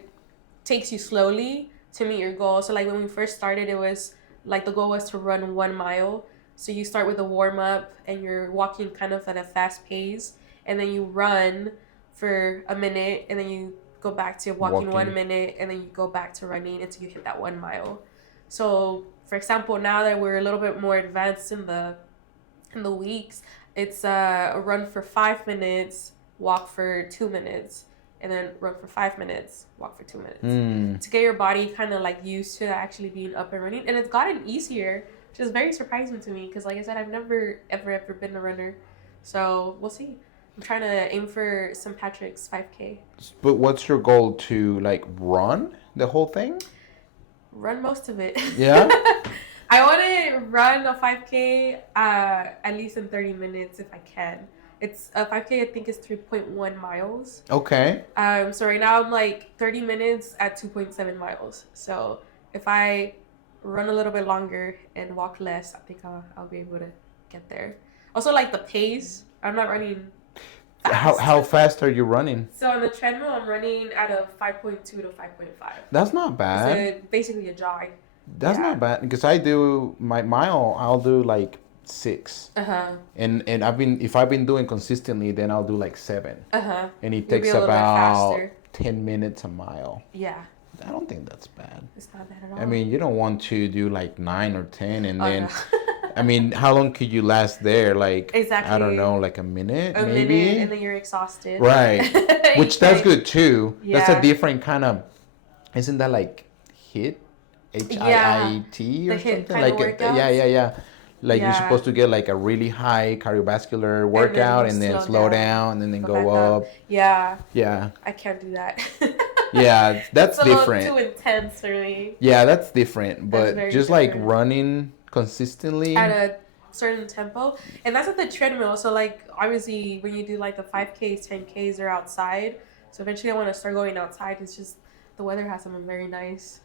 takes you slowly to meet your goal. So like when we first started, it was like the goal was to run 1 mile. So you start with a warm up and you're walking kind of at a fast pace, and then you run for a minute, and then you go back to walking 1 minute, and then you go back to running until you hit that 1 mile. So for example, now that we're a little bit more advanced in the weeks, it's a run for 5 minutes, walk for 2 minutes, and then run for 5 minutes, walk for 2 minutes, to get your body kind of like used to actually being up and running. And it's gotten easier, which is very surprising to me, because like I said, I've never ever been a runner. So we'll see. I'm trying to aim for St. Patrick's 5K. But what's your goal, to like run the whole thing? Run most of it. Yeah. I want to run a 5K at least in 30 minutes if I can. It's a 5K, I think, is 3.1 miles. Okay. So right now I'm like 30 minutes at 2.7 miles. So if I run a little bit longer and walk less, I think I'll be able to get there. Also, like the pace, I'm not running fast. How fast are you running? So on the treadmill, I'm running at a 5.2 to 5.5. That's not bad. It's basically a jog. That's not bad, because I do my mile. I'll do like 6. And if I've been doing consistently, then I'll do like 7. And it takes about 10 minutes a mile. Yeah. I don't think that's bad. It's not bad at all. I mean, you don't want to do like 9 or 10, and then I mean, how long could you last there? Like, exactly. I don't know, like a minute, maybe. A minute, and then you're exhausted. Right. Which that's good too. Yeah. That's a different kind of. Isn't that like HIIT? HIIT or something like yeah. Like you're supposed to get like a really high cardiovascular workout and then slow down and then go up. Yeah. Yeah. I can't do that. Yeah, that's it's different. It's too intense for me. Yeah, that's different. But that's just different. Like running consistently at a certain tempo, and that's at the treadmill. So like obviously when you do like the 5Ks, 10Ks are outside. So eventually I want to start going outside. It's just the weather hasn't been very nice.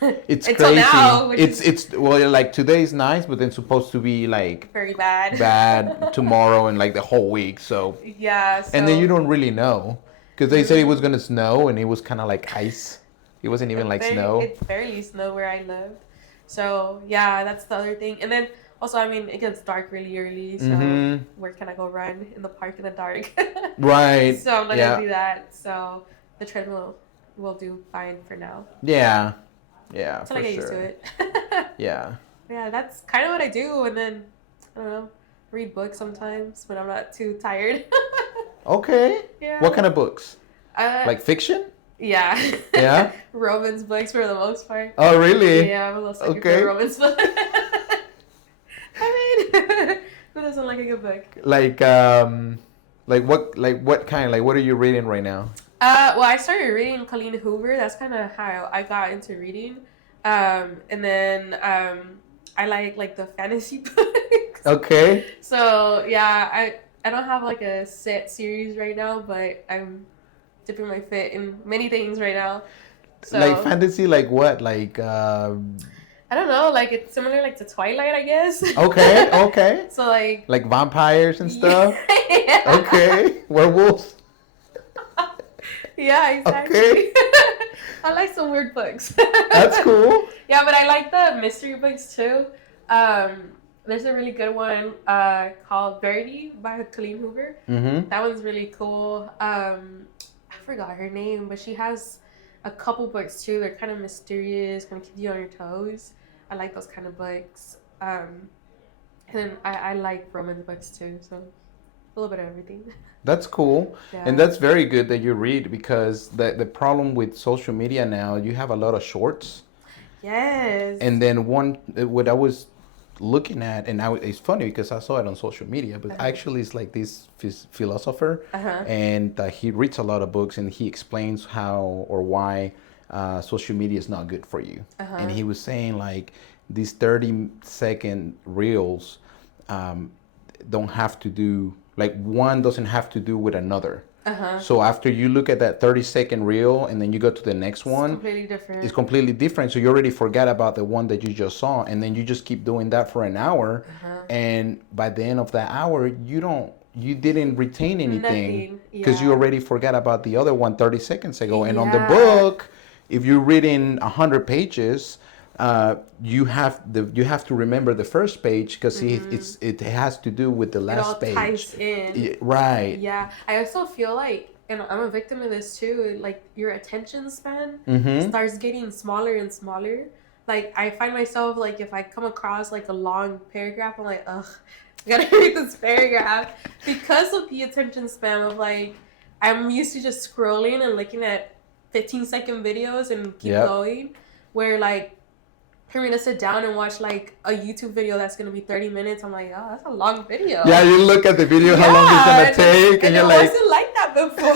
It's crazy. Now, it's well, like today's nice, but then supposed to be like very bad. Bad tomorrow and like the whole week. So yeah. So, and then you don't really know, because they said it was gonna snow and it was kind of like ice. It wasn't even like snow. It barely snowed where I lived. So yeah, that's the other thing. And then also, I mean, it gets dark really early. So where can I go run in the park in the dark? Right. So I'm not gonna do that. So the treadmill will do fine for now. Yeah. Yeah. Until I get used to it. Yeah. Yeah, that's kind of what I do. And then I don't know, read books sometimes when I'm not too tired. Okay. Yeah. What kind of books? Like fiction? Yeah. Yeah? Romance books for the most part. Oh, really? Yeah, I'm a little sucker for romance books. I mean, who doesn't like a good book? Like what kind? Like what are you reading right now? Well, I started reading Colleen Hoover. That's kind of how I got into reading. And then I like the fantasy books. books. Okay. So yeah, I don't have like a set series right now, but I'm dipping my foot in many things right now. So Like fantasy, like what? Like I don't know, like it's similar like to Twilight, I guess. okay, okay. So like vampires and stuff. yeah. Okay, werewolves. Yeah, exactly. Okay. I like some weird books. That's cool. Yeah, but I like the mystery books too. There's a really good one called Verity by Colleen Hoover. Mm-hmm. That one's really cool. I forgot her name, but she has a couple books too. They're kind of mysterious, kind of keep you on your toes. I like those kind of books. And I like romance books too, so a little bit of everything. That's cool. Yeah. And that's very good that you read, because the problem with social media now, you have a lot of shorts. Yes. And then what I was looking at, and it's funny because I saw it on social media, but actually it's like this philosopher, and he reads a lot of books, and he explains how or why social media is not good for you. And he was saying like these 30-second reels don't have to do, like one doesn't have to do with another. So after you look at that 30-second reel and then you go to the next one, completely different. It's completely different. So you already forgot about the one that you just saw, and then you just keep doing that for an hour, and by the end of that hour, you didn't retain anything because you already forgot about the other one 30 seconds ago. And on the book, if you're reading 100 pages, you have to remember the first page because it has to do with the last page. It all ties in. Right. Yeah. I also feel like, and I'm a victim of this too, like your attention span starts getting smaller and smaller. Like I find myself like if I come across like a long paragraph, I'm like, ugh, I gotta read this paragraph because of the attention span of like I'm used to just scrolling and looking at 15-second videos and keep going. Where like for me to sit down and watch like a YouTube video that's gonna be 30 minutes, I'm like, oh, that's a long video. Yeah, you look at the video, how long it's gonna take, and you're like, it wasn't like that before.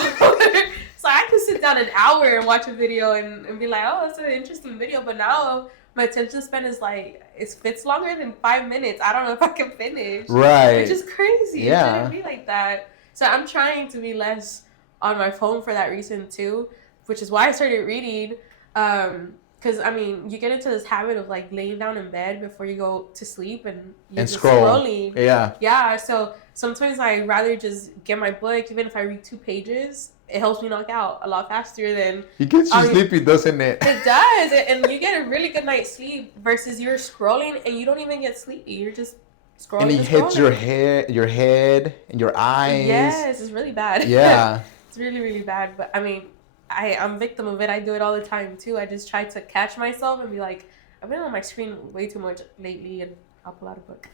So I could sit down an hour and watch a video and be like, oh, it's an interesting video. But now my attention span is like, if it's longer than 5 minutes, I don't know if I can finish. Right. Which is crazy. Yeah. It shouldn't be like that. So I'm trying to be less on my phone for that reason too, which is why I started reading. Because, I mean, you get into this habit of, like, laying down in bed before you go to sleep and you're just scrolling. Yeah. Yeah, so sometimes I'd rather just get my book. Even if I read 2 pages, it helps me knock out a lot faster than... It gets you sleepy, doesn't it? It does. And you get a really good night's sleep versus you're scrolling and you don't even get sleepy. You're just scrolling. And it hits your head, and your eyes. Yes, it's really bad. Yeah. It's really, really bad. But, I mean... I'm victim of it. I do it all the time too. I just try to catch myself and be like, I've been on my screen way too much lately, and I'll pull out a book.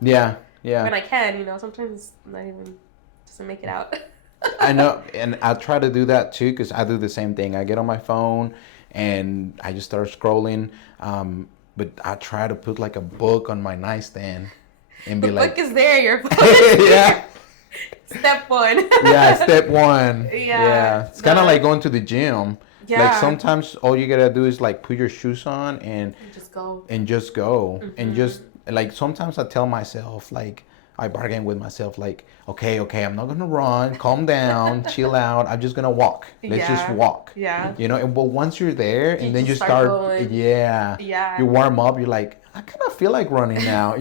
Yeah. When I can, sometimes it's not even doesn't make it out. I know, and I try to do that too because I do the same thing. I get on my phone and I just start scrolling, but I try to put like a book on my nightstand and be like, the book is there. Your book is there. Yeah. Step 1. Yeah, step 1. Yeah. It's kind of like going to the gym. Yeah. Like sometimes all you gotta do is like put your shoes on and just go. And just like sometimes I tell myself, like I bargain with myself, like, okay, I'm not gonna run, calm down, chill out. I'm just gonna walk. Let's just walk. Yeah. But once you're there and then you start going. Yeah. You warm up, you're like, I kind of feel like running now,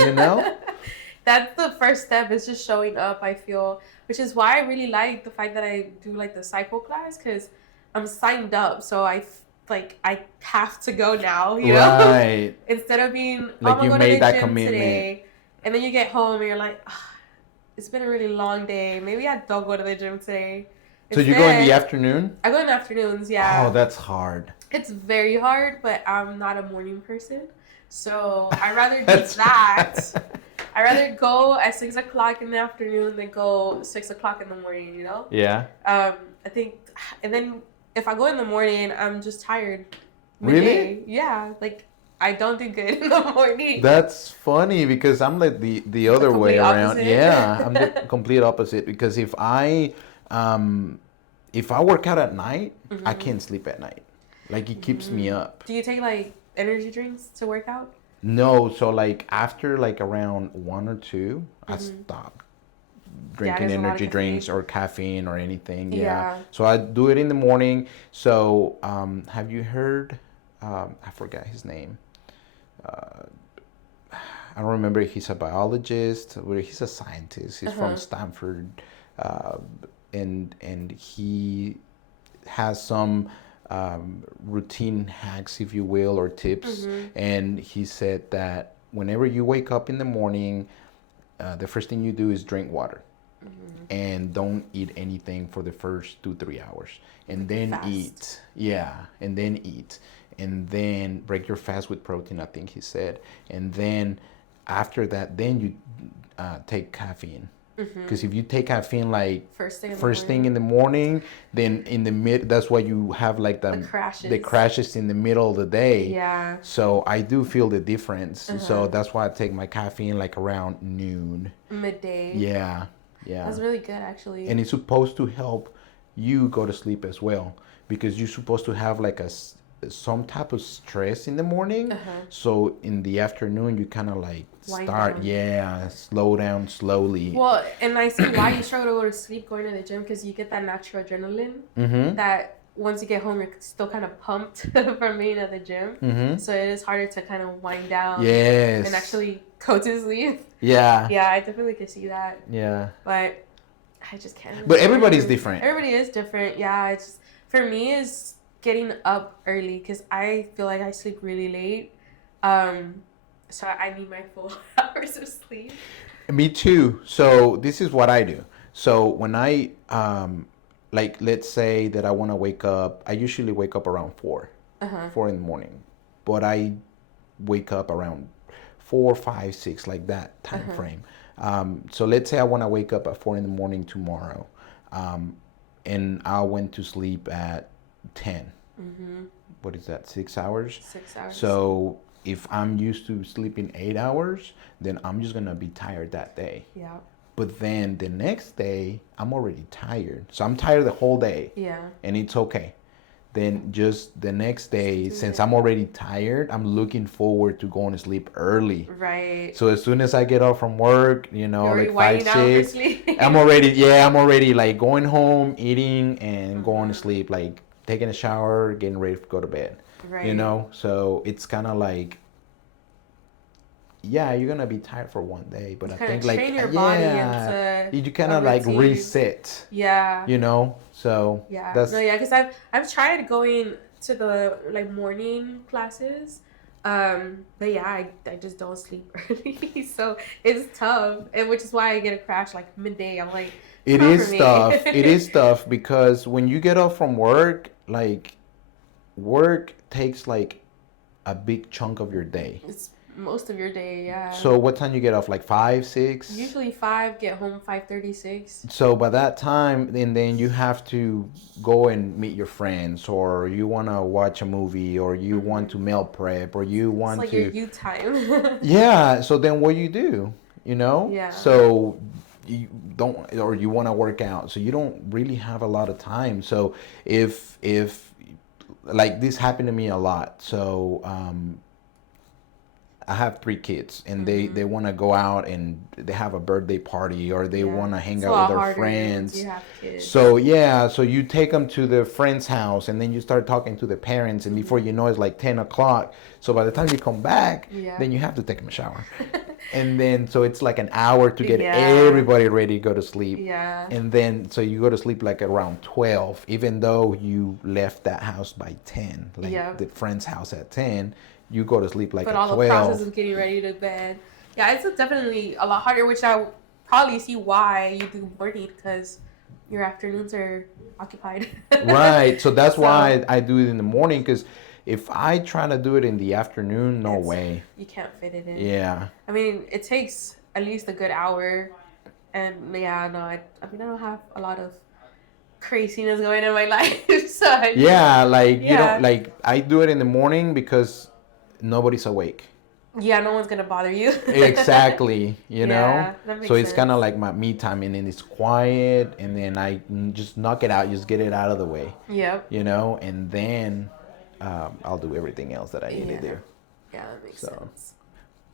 That's the first step, is just showing up, I feel, which is why I really like the fact that I do like the cycle class, because I'm signed up, so I have to go now, Right. Instead of being, like I'm you going to made the that gym commitment today, and then you get home and you're like, it's been a really long day, maybe I don't go to the gym today. So you go in the afternoon? I go in the afternoons, yeah. Oh, that's hard. It's very hard, but I'm not a morning person, so I'd rather do that. I'd rather go at 6 o'clock in the afternoon than go 6 o'clock in the morning, Yeah. I think, and then if I go in the morning, I'm just tired. Really? Yeah, like I don't do good in the morning. That's funny because I'm like the other way around. Opposite. Yeah, I'm the complete opposite because if I work out at night, I can't sleep at night. Like it keeps me up. Do you take like energy drinks to work out? No, so like after like around 1 or 2, I stopped drinking there's a lot of energy drinks caffeine. or caffeine or anything. Yeah. Yeah. So I do it in the morning. So have you heard? I forgot his name. I don't remember if he's a biologist or he's a scientist. He's from Stanford, uh, and he has some routine hacks, if you will, or tips. And he said that whenever you wake up in the morning, the first thing you do is drink water. And don't eat anything for the first 2-3 hours, and then Fast. eat. Yeah, and then eat, and then break your fast with protein. I think he said, and then after that, then you take caffeine. Because if you take caffeine like First thing in the morning, then in the mid, that's why you have like the crashes in the middle of the day. Yeah. So I do feel the difference. So that's why I take my caffeine like around noon. Midday. Yeah. Yeah. That's really good, actually. And it's supposed to help you go to sleep as well, because you're supposed to have like some type of stress in the morning. So in the afternoon, you kind of like Wind start, down. slow down slowly. Well, and I see why you struggle to go to sleep going to the gym, because you get that natural adrenaline that once you get home, you're still kind of pumped from being at the gym. So it is harder to kind of wind down and actually go to sleep. Yeah. Yeah, I definitely could see that. Yeah. But I just can't. But everybody's different. Everybody is different. Yeah, it's just, for me, is getting up early, because I feel like I sleep really late. So I need my full hours of sleep. Me too. So this is what I do. So when I like, let's say that I want to wake up, I usually wake up around 4 in the morning, but I wake up around 4, 5, 6, like that time frame. So let's say I want to wake up at 4 in the morning tomorrow, and I went to sleep at 10. What is that? 6 hours. 6 hours. So if I'm used to sleeping 8 hours, then I'm just gonna be tired that day. Yeah. But then the next day, I'm already tired. So I'm tired the whole day. Yeah. And it's okay. Then just the next day, since I'm already tired, I'm looking forward to going to sleep early. Right. So as soon as I get off from work, like 5, 6, I'm already like going home, eating, and going to sleep, like taking a shower, getting ready to go to bed. Right. So it's kind of like, yeah, you're gonna be tired for one day, but I think like, train your body into you kind of like reset. Yeah. So yeah. That's, no, yeah, because I've tried going to the like morning classes, but yeah, I just don't sleep early, so it's tough, and which is why I get a crash like midday. I'm like, it is tough. It is tough because when you get off from work, like work takes like a big chunk of your day. It's most of your day, yeah. So what time you get off? Like 5, 6? Usually 5, get home 5:36. So by that time, and then you have to go and meet your friends, or you want to watch a movie, or you want to meal prep, or you want it's like to... your you time. Yeah, so then what you do, Yeah. So you don't, or you want to work out, so you don't really have a lot of time. So if like this happened to me a lot. So I have 3 kids, and they want to go out and they have a birthday party, or they want to hang out with their friends. You have kids. So yeah, so you take them to the friend's house, and then you start talking to the parents, and before you know, it's like 10 o'clock. So by the time you come back, then you have to take them a shower. And then, so it's like an hour to get everybody ready to go to sleep. Yeah. And then, so you go to sleep like around 12, even though you left that house by 10, like the friend's house at 10, you go to sleep like at 12. But all the process of getting ready to bed. Yeah, it's definitely a lot harder, which I probably see why you do morning, because your afternoons are occupied. Right. So that's why I do it in the morning, because if I try to do it in the afternoon, no way. You can't fit it in. Yeah. I mean, it takes at least a good hour. And yeah, no, I don't have a lot of craziness going in my life. So you don't, like, I do it in the morning because nobody's awake. Yeah, no one's gonna bother you. Exactly, you know? That makes so it's sense. kind of like my me time, and then it's quiet, and then I just knock it out, just get it out of the way. Yep. And then I'll do everything else that I need to do. Yeah, that makes sense.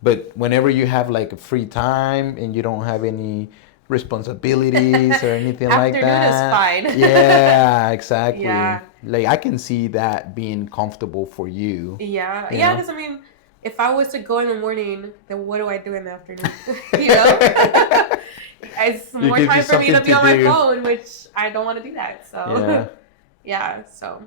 But whenever you have like a free time and you don't have any responsibilities or anything like that. Afternoon is fine. Yeah, exactly. Yeah. Like I can see that being comfortable for you. Yeah. You Yeah, know? because I mean, if I was to go in the morning, then what do I do in the afternoon? You know? It's It more gives time you for me to something be to on my do. phone, which I don't want to do that. So, Yeah. yeah, so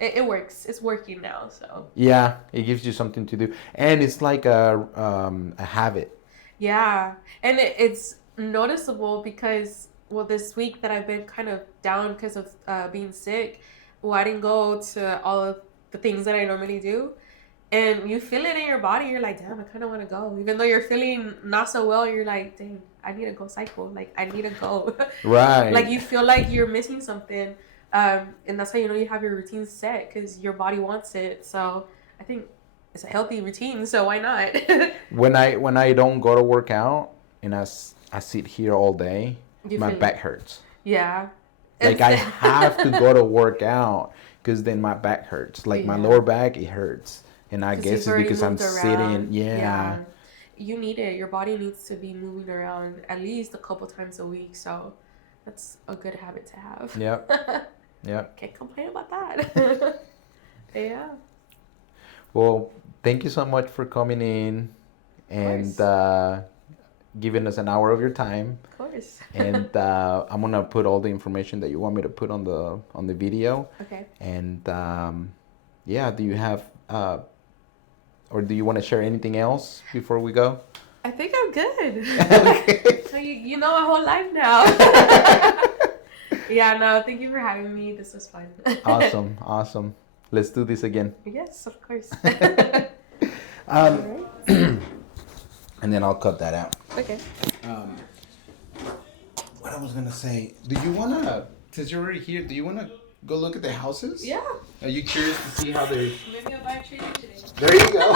it works. It's working now, so. Yeah, it gives you something to do. And it's like a habit. Yeah, and it's noticeable because, well, this week that I've been kind of down because of being sick, well, I didn't go to all of the things that I normally do. And you feel it in your body. You're like, damn, I kind of want to go. Even though you're feeling not so well, you're like, dang, I need to go cycle. Like, I need to go. Right. Like, you feel like you're missing something. And that's how you know you have your routine set because your body wants it. So I think it's a healthy routine. So why not? When I don't go to work out and I sit here all day, You my feel back it. hurts. Yeah. Like I have to go to work out because then my back hurts. Like my Yeah. lower back, it hurts. And I guess you've it's already because I'm moved around. sitting. Yeah. You need it. Your body needs to be moving around at least a couple times a week. So that's a good habit to have. Yep. Yep. Can't complain about that. Yeah. Well, thank you so much for coming in and giving us an hour of your time. Of course. And I'm gonna put all the information that you want me to put on the video. Okay. And yeah, do you have or do you want to share anything else before we go? I think I'm good. Okay. So you know my whole life now. Yeah, no, thank you for having me. This was fun. Awesome. Let's do this again. Yes, of course. And then I'll cut that out. Okay. What I was gonna say, do you wanna, since you're already here, do you wanna go look at the houses? Yeah. Are you curious to see how they're? Maybe I'll buy a tree today. There you go.